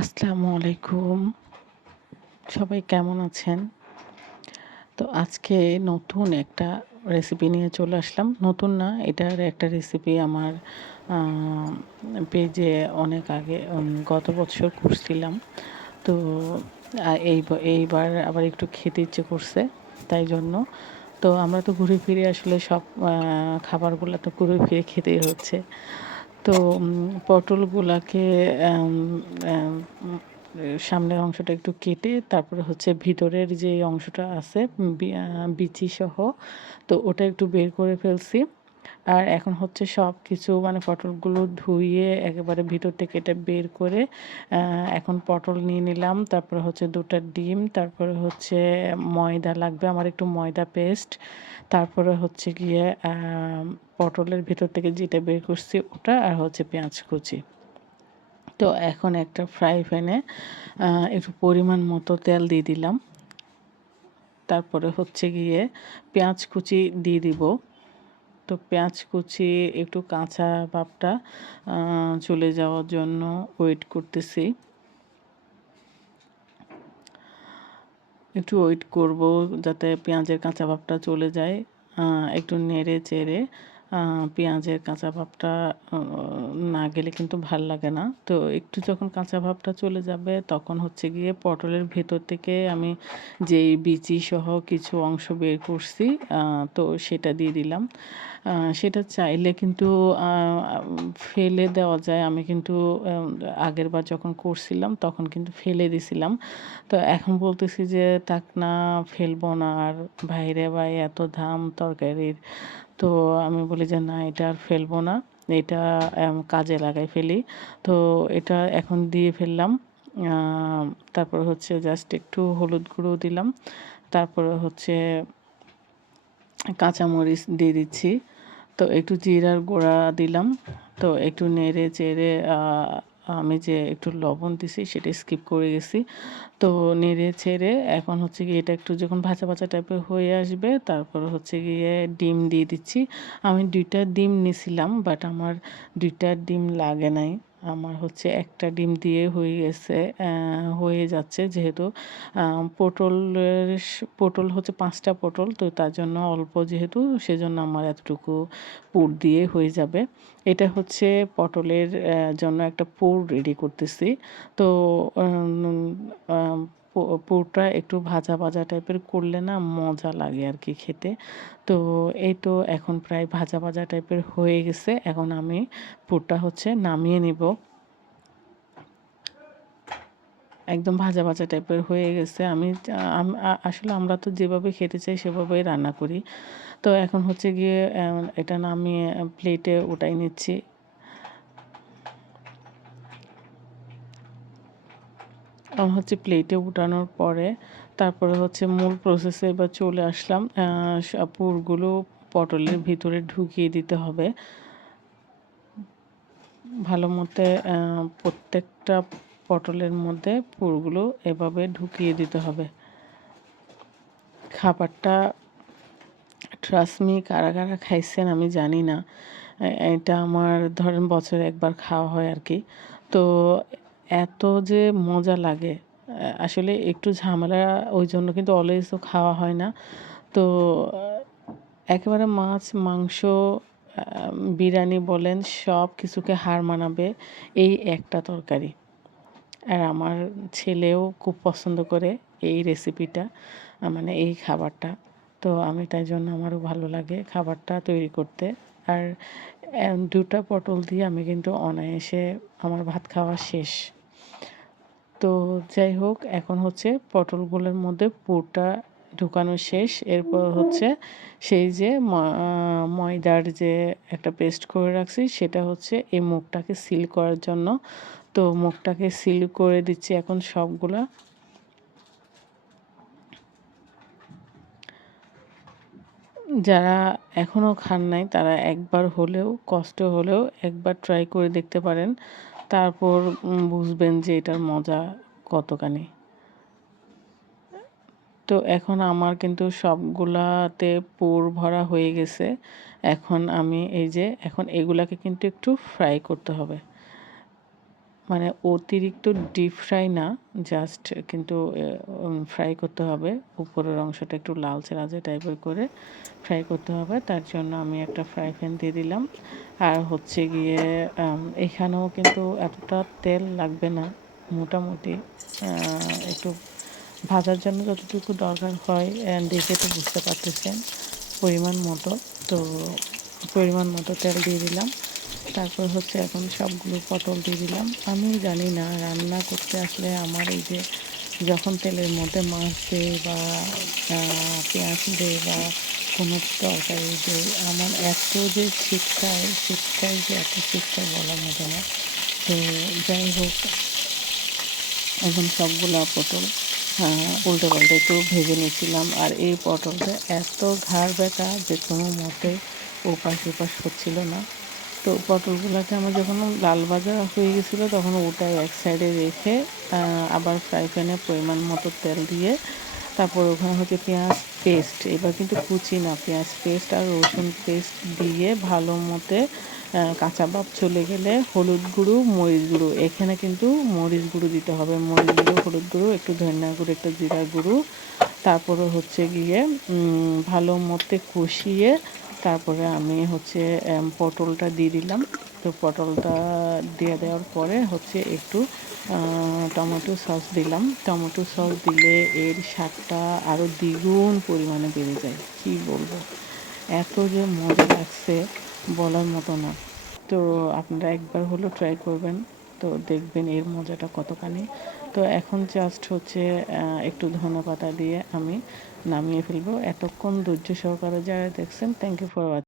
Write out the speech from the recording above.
আসসালামু আলাইকুম। সবাই কেমন আছেন? তো আজকে নতুন একটা রেসিপি নিয়ে চলে আসলাম। নতুন না, এটার একটা রেসিপি আমার পেজে অনেক আগে গত বছর করছিলাম। তো এই, এইবার আবার একটু খেতে ইচ্ছে করছে, তাই জন্য। তো আমরা তো ঘুরে ফিরে আসলে সব খাবারগুলো তো ঘুরে ফিরে খেতেই হচ্ছে। তো পটলগুলাকে সামনের অংশটা একটু কেটে তারপরে হচ্ছে ভিতরের যে অংশটা আছে বিচি সহ, তো ওটা একটু বের করে ফেলছি। আর এখন হচ্ছে সব কিছু মানে পটলগুলো ধুইয়ে একেবারে ভিতর থেকে এটা বের করে এখন পটল নিয়ে নিলাম, তারপরে হচ্ছে দুটা ডিম, তারপরে হচ্ছে ময়দা লাগবে, আমার একটু ময়দা পেস্ট, তারপরে হচ্ছে গিয়ে পটলের ভিতর থেকে যেটা বের করছি ওটা আর হচ্ছে পেঁয়াজ কুচি। তো এখন একটা ফ্রাই প্যানে একটু পরিমাণ মতো তেল দিয়ে দিলাম, তারপরে হচ্ছে গিয়ে পেঁয়াজ কুচি দিয়ে দিব। তো পেঁয়াজ কুচি, একটু কাঁচা ভাবটা চলে যাওয়ার জন্য ওয়েট করতেছি। একটু ওয়েট করব যাতে পেঁয়াজের কাঁচা ভাবটা চলে যায় একটু নেড়ে চেড়ে পেঁয়াজের কাঁচা ভাবটা না গেলে কিন্তু ভালো লাগে না। তো একটু যখন কাঁচা ভাবটা চলে যাবে, তখন হচ্ছে গিয়ে পটলের ভেতর থেকে আমি যেই বিচি সহ কিছু অংশ বের করছি তো সেটা দিয়ে দিলাম। সেটা চাইলে কিন্তু ফেলে দেওয়া যায়। আমি কিন্তু আগের বার যখন করছিলাম, তখন কিন্তু ফেলে দিছিলাম। তো এখন বলতেছি যে তাক না, ফেলব না। আর বাইরে ভাই এত দাম, তরকারির তো আমি বলি যে, না, এটা আর ফেলব না। এটা কাজে লাগাই ফেলি। তো এটা এখন দিয়ে ফেললাম। তারপর হচ্ছে জাস্ট একটু হলুদ গুঁড়ো দিলাম। তারপরে হচ্ছে কাঁচামরিচ দিয়ে দিচ্ছি। তো একটু জিরার গুঁড়া দিলাম। তো একটু নেড়ে চেড়ে আমি যে একটু লবণ দিছি সেটা স্কিপ করে গেছি। তো নেড়ে ছেড়ে এখন হচ্ছে গিয়ে এটা একটু যখন ভাজা ভাজা টাইপের হয়ে আসবে, তারপর হচ্ছে গিয়ে ডিম দিয়ে দিচ্ছি। আমি দুইটা ডিম নিছিলাম বাট আমার দুইটা ডিম লাগে নাই। আমার হচ্ছে একটা ডিম দিয়ে হয়ে গেছে হয়ে যাচ্ছে যেহেতু পটলের পটল হচ্ছে পাঁচটা পটল, তো তার জন্য অল্প যেহেতু, সেজন্য আমার এতটুকু পুর দিয়ে হয়ে যাবে। এটা হচ্ছে পটলের জন্য একটা পুর রেডি করতেছি। তো পুরটা একটু ভাজা ভাজা টাইপের করলে না মজা লাগে আর কি খেতে। তো এই তো এখন প্রায় ভাজা ভাজা টাইপের হয়ে গেছে। এখন আমি পুরটা হচ্ছে নামিয়ে নিব। একদম ভাজা ভাজা টাইপের হয়ে গেছে। আমি আসলে আমরা তো যেভাবে খেতে চাই সেভাবেই রান্না করি। তো এখন হচ্ছে গিয়ে এটা নামিয়ে প্লেটে ওটাই নিচ্ছি। হচ্ছে প্লেটে উঠানোর পরে তারপরে হচ্ছে মূল প্রসেসে এবার চলে আসলাম। পুরগুলো পটলের ভিতরে ঢুকিয়ে দিতে হবে। ভালো মতে প্রত্যেকটা পটলের মধ্যে পুরগুলো এভাবে ঢুকিয়ে দিতে হবে। খাবারটা ট্রাসমি কারা কারা খাইছেন আমি জানি না। এটা আমার, ধরেন বছরে একবার খাওয়া হয় আর কি। তো এত যে মজা লাগে। আসলে একটু ঝামেলা ওই জন্য কিন্তু অলওয়েজ তো খাওয়া হয় না। তো একেবারে মাছ, মাংস বিরিয়ানি বলেন, সব কিছুকে হার মানাবে এই একটা তরকারি। আর আমার ছেলেও খুব পছন্দ করে এই রেসিপিটা মানে এই খাবারটা। তো আমি তাই জন্য আমারও ভালো লাগে খাবারটা তৈরি করতে। আর দুটা পটল দিয়ে আমি কিন্তু অনায়াসে আমার ভাত খাওয়া শেষ। তো যাই হোক, এখন হচ্ছে পটলগুলোর মধ্যে পুরটা ঢুকানো শেষ। এরপর হচ্ছে সেই যে ময়দার যে একটা পেস্ট করে রাখছি, সেটা হচ্ছে এই মুখটাকে সিল করার জন্য। তো মুখটাকে সিল করে দিচ্ছি এখন সবগুলা। যারা এখনও খান নাই, তারা একবার হলেও, কষ্ট হলেও একবার ট্রাই করে দেখতে পারেন। তারপর বুঝবেন যে এটার মজা কতখানি। তো এখন আমার কিন্তু সবগুলাতে পুর ভরা হয়ে গেছে। এখন আমি এই যে, এখন এগুলাকে কিন্তু একটু ফ্রাই করতে হবে। মানে অতিরিক্ত ডিপ ফ্রাই না জাস্ট কিন্তু ফ্রাই করতে হবে। উপরের অংশটা একটু লালচে লালচে টাইপের করে ফ্রাই করতে হবে। তার জন্য আমি একটা ফ্রাই প্যান দিয়ে দিলাম। আর হচ্ছে গিয়ে এখানেও কিন্তু এতটা তেল লাগবে না, মোটামুটি। একটু ভাজার জন্য যতটুকু দরকার হয় দেখে তো বুঝতে পারতেছেন পরিমাণ মতো। তো পরিমাণ মতো তেল দিয়ে দিলাম। তারপর হচ্ছে এখন সবগুলো পটল দিয়ে দিলাম। আমি জানি না রান্না করতে আসলে আমার এই যে যখন তেলের মধ্যে মাছ দেয় বা পেঁয়াজ দেয় বা কোনো তরকারি দেয়, আমার এত যে ছিটকায় ছিটকায় যে এত ছিটকায় বলা মতো না। তো যাই হোক, এখন সবগুলা পটল উল্টে পাল্টে একটু ভেজে নিয়েছিলাম আর এই পটলটা এত ঘাড় ব্যথা যে কোনো মতে ওপাশ ওপাশ হচ্ছিল না। তো পটলগুলোকে আমার যখন লাল ভাজা হয়ে গেছিল, তখন ওটাই এক সাইডে রেখে আবার ফ্রাই প্যানে পরিমাণ মতো তেল দিয়ে, তারপর ওখানে হচ্ছে পেঁয়াজ পেস্ট এবার কিন্তু কুচি না, পেঁয়াজ পেস্ট আর রসুন পেস্ট দিয়ে ভালো মতে কাঁচা ভাব চলে গেলে হলুদ গুঁড়ো, মরিচ গুঁড়ো, এখানে কিন্তু মরিচ গুঁড়ো দিতে হবে, মরিচ গুঁড়ো, হলুদ গুঁড়ো, একটু ধনিয়া গুঁড়ো, একটু জিরা গুঁড়ো, তারপরে হচ্ছে গিয়ে ভালো মতে কষিয়ে তারপরে আমি হচ্ছে পটলটা দিয়ে দিলাম। তো পটলটা দিয়ে দেওয়ার পরে হচ্ছে একটু টমেটো সস দিলাম। টমেটো সস দিলে এর স্বাদটা আরও দ্বিগুণ পরিমাণে বেড়ে যায়। কী বলব? এত যে মজা লাগছে বলার মতো না। তো আপনারা একবার হলো ট্রাই করবেন। তো দেখবেন এর মজাটা কতখানি। তো এখন জাস্ট হচ্ছে একটু ধনে পাতা দিয়ে আমি নামিয়ে ফেলব। এতক্ষণ ধৈর্য সহকারে যারা দেখছেন থ্যাংক ইউ ফর